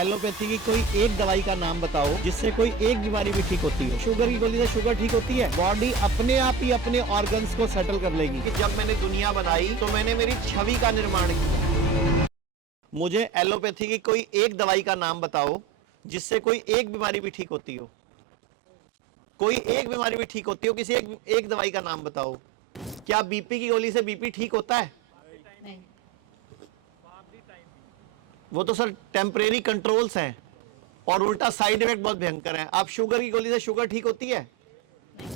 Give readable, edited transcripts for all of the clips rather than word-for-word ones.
Allopathy की कोई एक दवाई का नाम बताओ जिससे कोई एक बीमारी भी ठीक होती हो। शुगर की गोली से शुगर ठीक होती है। बॉडी अपने आप ही अपने ऑर्गन्स को सेटल कर लेगी कि जब मैंने दुनिया बनाई तो मैंने मेरी छवि का निर्माण किया। मुझे एलोपैथी की कोई एक दवाई का नाम बताओ जिससे कोई एक बीमारी भी ठीक होती हो। कोई एक बीमारी भी ठीक होती हो, किसी एक दवाई का नाम बताओ। क्या बीपी की गोली से बीपी ठीक होता है? नहीं। वो तो सर टेम्परेरी कंट्रोल्स हैं और उल्टा साइड इफेक्ट बहुत भयंकर है। आप शुगर की गोली से शुगर ठीक होती है?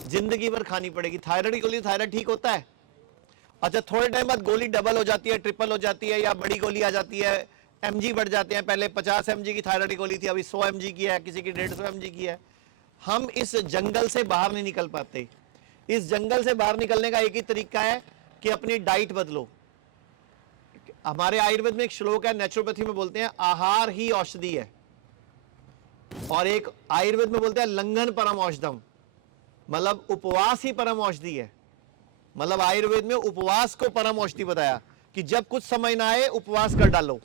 जिंदगी भर खानी पड़ेगी। थायराइड की गोली से थायराइड ठीक होता है? अच्छा, थोड़े टाइम बाद गोली डबल हो जाती है, ट्रिपल हो जाती है, या बड़ी गोली आ जाती है, एमजी बढ़ जाते हैं। पहले 50 एमजी की थायराइड की गोली थी, अभी 100 एमजी की है, किसी की 150 एमजी की है। हम इस जंगल से बाहर नहीं निकल पाते। इस जंगल से बाहर निकलने का एक ही तरीका है कि अपनी डाइट बदलो। हमारे आयुर्वेद में एक श्लोक है, नेचुरोपैथी में बोलते हैं आहार ही औषधि है, और एक आयुर्वेद में बोलते हैं लंघन परम औषधम, मतलब उपवास ही परम औषधि है। मतलब आयुर्वेद में उपवास को परम औषधि बताया कि जब कुछ समय ना आए उपवास कर डालो,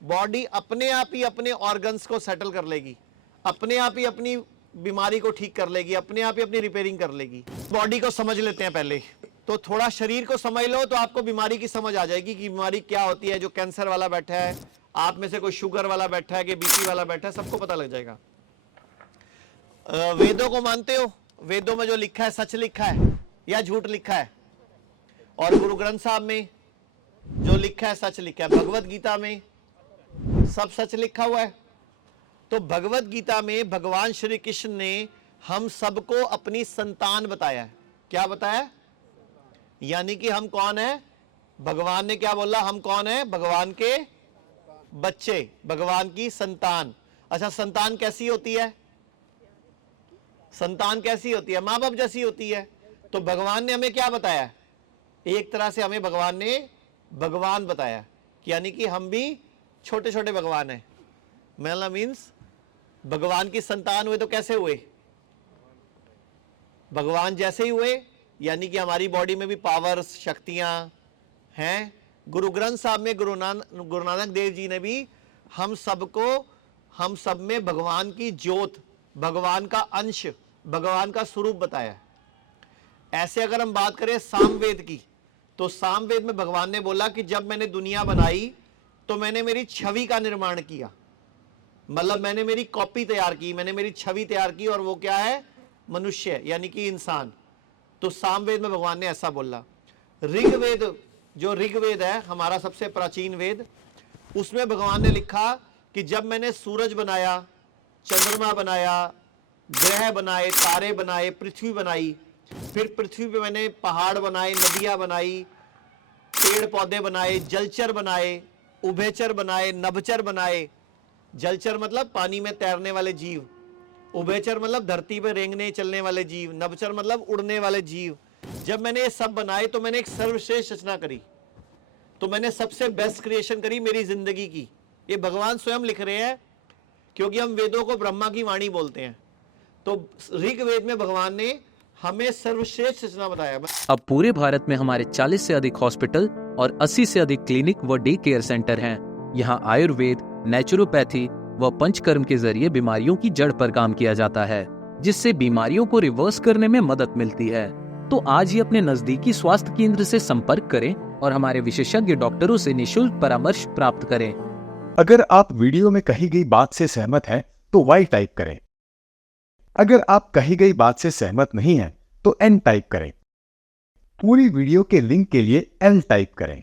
बॉडी अपने आप ही अपने ऑर्गन्स को सेटल कर लेगी, अपने आप ही अपनी बीमारी को ठीक कर लेगी, अपने आप ही अपनी रिपेयरिंग कर लेगी। बॉडी को समझ लेते हैं पहले, तो थोड़ा शरीर को समझ लो तो आपको बीमारी की समझ आ जाएगी कि बीमारी क्या होती है। जो कैंसर वाला बैठा है, आप में से कोई शुगर वाला बैठा है कि बीपी वाला बैठा है, सबको पता लग जाएगा। वेदों को मानते हो? वेदों में जो लिखा है सच लिखा है या झूठ लिखा है? और गुरु ग्रंथ साहब में जो लिखा है सच लिखा है। भगवत गीता में सब सच लिखा हुआ है। तो भगवत गीता में भगवान श्री कृष्ण ने हम सबको अपनी संतान बताया है। क्या बताया? यानी कि हम कौन है? भगवान ने क्या बोला? हम कौन है? भगवान के बच्चे, भगवान की संतान। अच्छा, संतान कैसी होती है? संतान कैसी होती है? मां बाप जैसी होती है। तो भगवान ने हमें क्या बताया? एक तरह से हमें भगवान ने भगवान बताया, यानी कि हम भी छोटे छोटे भगवान हैं। मतलब मीन्स भगवान की संतान हुए तो कैसे हुए? भगवान जैसे ही हुए, यानी कि हमारी बॉडी में भी पावर्स, शक्तियां हैं। गुरु ग्रंथ साहब में गुरु नानक देव जी ने भी हम सबको, हम सब में भगवान की ज्योत, भगवान का अंश, भगवान का स्वरूप बताया। ऐसे अगर हम बात करें सामवेद की, तो सामवेद में भगवान ने बोला कि जब मैंने दुनिया बनाई तो मैंने मेरी छवि का निर्माण किया, मतलब मैंने मेरी कॉपी तैयार की, मैंने मेरी छवि तैयार की, और वो क्या है? मनुष्य, यानी कि इंसान। तो सामवेद में भगवान ने ऐसा बोला। ऋग्वेद, जो ऋग्वेद है हमारा सबसे प्राचीन वेद, उसमें भगवान ने लिखा कि जब मैंने सूरज बनाया, चंद्रमा बनाया, ग्रह बनाए, तारे बनाए, पृथ्वी बनाई, फिर पृथ्वी पे मैंने पहाड़ बनाए, नदियां बनाई, पेड़ पौधे बनाए, जलचर बनाए, उभयचर बनाए, नभचर बनाए। जलचर मतलब पानी में तैरने वाले जीव, उभयचर मतलब धरती पर रेंगने चलने वाले जीव, नभचर मतलब उड़ने वाले जीव। जब मैंने ये सब बनाए तो मैंने एक सर्वश्रेष्ठ रचना करी, तो मैंने सबसे बेस्ट क्रिएशन करी मेरी जिंदगी की। ये भगवान स्वयं लिख रहे हैं, क्योंकि हम वेदों को ब्रह्मा की वाणी बोलते हैं। तो ऋग्वेद में भगवान ने हमें सर्वश्रेष्ठ रचना बताया। अब पूरे भारत में हमारे 40 से अधिक हॉस्पिटल और 80 से अधिक क्लिनिक व डे केयर सेंटर हैं। यहाँ आयुर्वेद, नेचुरोपैथी व पंचकर्म के जरिए बीमारियों की जड़ पर काम किया जाता है, जिससे बीमारियों को रिवर्स करने में मदद मिलती है। तो आज ही अपने नजदीकी स्वास्थ्य केंद्र से संपर्क करें और हमारे विशेषज्ञ डॉक्टरों से निशुल्क परामर्श प्राप्त करें। अगर आप वीडियो में कही गई बात से सहमत हैं तो Y टाइप करें। अगर आप कही गई बात से सहमत नहीं हैं तो N टाइप करें। पूरी वीडियो के लिंक के लिए L टाइप करें।